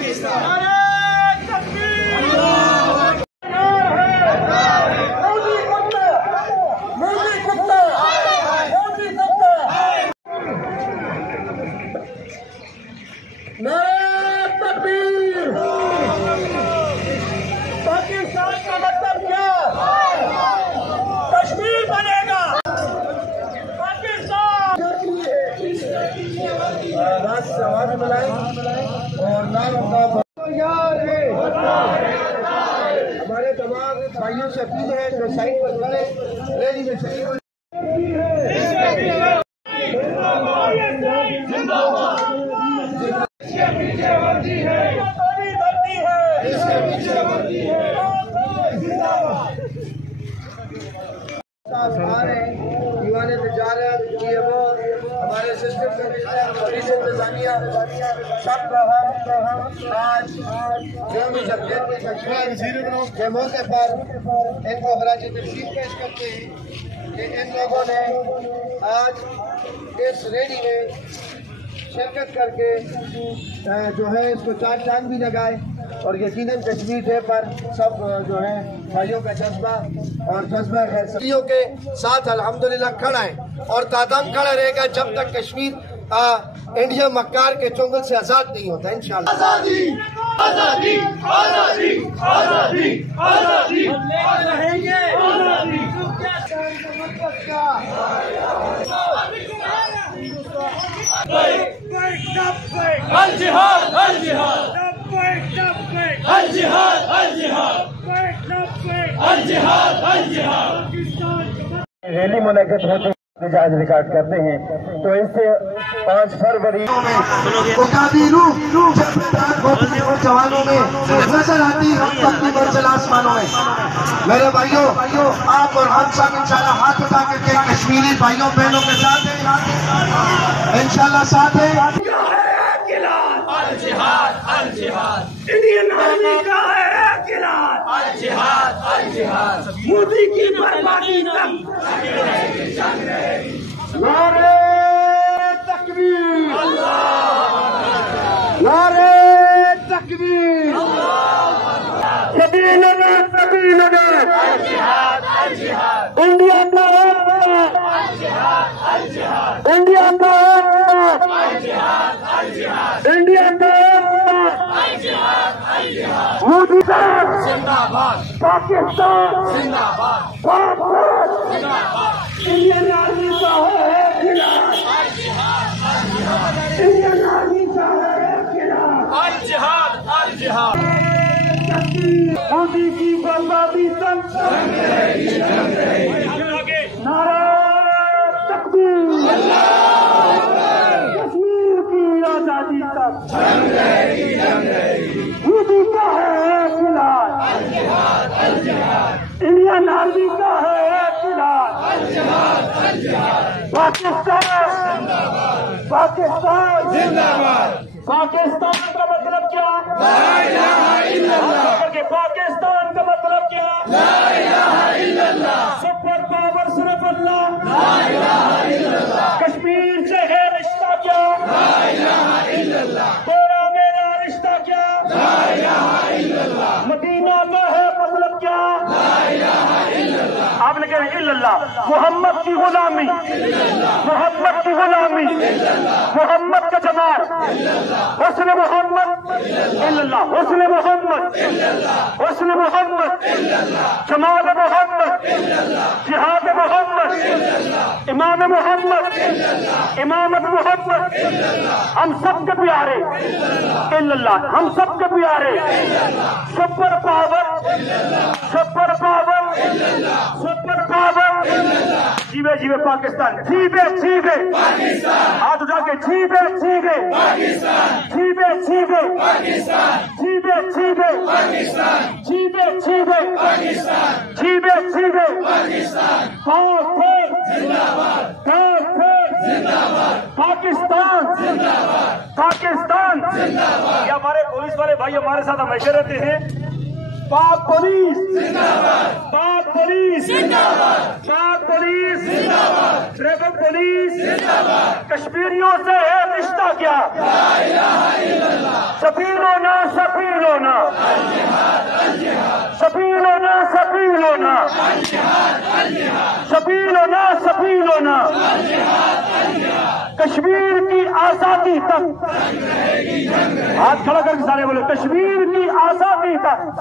पाकिस्तान का मतलब क्या? कश्मीर बनेगा। पाकिस्तान आवाज मिलाएं और नाम हमारे तमाम भाइयों से अपील है जो साइड पर खड़े रैली में शरीक दीवाने तजारत हमारे सिस्टम में पुलिस इंतजामिया सब आज यौम जमहूरियत के मौके पर इनको खराज तहसीन पेश करते हैं कि इन लोगों ने आज इस रैली में शिरकत करके जो है इसको चार चांद भी लगाए और यकीनन कश्मीर डे पर सब जो है भाइयों का जज्बा और जज्बा खैरियों के साथ अल्हम्दुलिल्लाह खड़ा है और तादाम खड़ा रहेगा जब तक कश्मीर इंडिया मक्कार के चुंगल से आजाद नहीं होता इंशाअल्लाह। आजादी आजादी आजादी आजादी आजादी रहेंगे अल जिहाद अल जिहाद अल जिहाद अल जिहाद अल जिहाद अल जिहाद। रैली मुनक़िद होती मिजाज रिकॉर्ड करते हैं तो इससे 5 फरवरी जवानों में नजर आती अपनी मंजिल आसमानों में। मेरे भाइयों आप और हम सब इंशाल्लाह हाथ उठा करके कश्मीरी भाइयों बहनों के साथ हैं इंशाल्लाह साथ हैं। इंडियन आर्मी का है अल जिहाद मोदी की बर्बादी तक। नारे तकबीर नारे तकबीर सबीलना सबीलना इंडिया का इंडिया का इंडिया का मोदी साहब जिंदाबाद पाकिस्तान जिंदाबाद इंडियन आर्मी का है खिलाफ इंडियन आर्मी का है खिलाफ अल जिहाद मोदी की बर्बादी तक नारा तकबीर कश्मीर की आजादी तक मोदी का है खिलाफ इंडियन आर्मी का है खिलाफ पाकिस्तान पाकिस्तान जिंदाबाद। पाकिस्तान का मतलब क्या? ला इलाहा इल्लल्लाह। पाकिस्तान का मतलब क्या? ला इलाहा इल्लल्लाह। सुपर पावर सिर्फ अल्लाह। ला इलाहा इल्लल्लाह। कश्मीर से है रिश्ता क्या? ला इलाहा इल्लल्लाह। तेरा मेरा रिश्ता क्या? ला इलाहा इल्लल्लाह। मदीना का है मतलब क्या? ला इलाहा इल्लल्लाह। आपने कहा इल्लल्लाह मोहम्मद की गुलामी मोहम्मद की गुलामी मोहम्मद का जमाल हुस्न मोहम्मद इल्लल्लाह हुस्न मोहम्मद हुस्न मोहम्मद जमाल मोहम्मद जिहाद मोहम्मद इमाम मोहम्मद इमामत मोहम्मद हम सबके प्यारे इल्लल्लाह हम सबके प्यारे super power super power super power जीवे जीवे पाकिस्तान जीवे जीवे हाथ उठा के जीवे जीवे जीवे जीवे जीवे जीवे जीवे जीवे जीवे जीवे पाकिस्तान पाकिस्तान ये हमारे पुलिस वाले भाई हमारे साथ हमेशा रहते हैं پاک پولیس پاک پولیس پاک پولیس ٹریفک پولیس کشمیریوں سے ہے رشتہ کیا سفیرنا سفیرنا سفیرنا سفیرنا سفیرنا سفیرنا کشمیر کی آزادی تک ہاتھ کھڑا کر کے سارے بولے کشمیر کی آزادی تک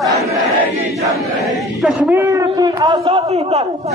کشمیر کی آزادی تک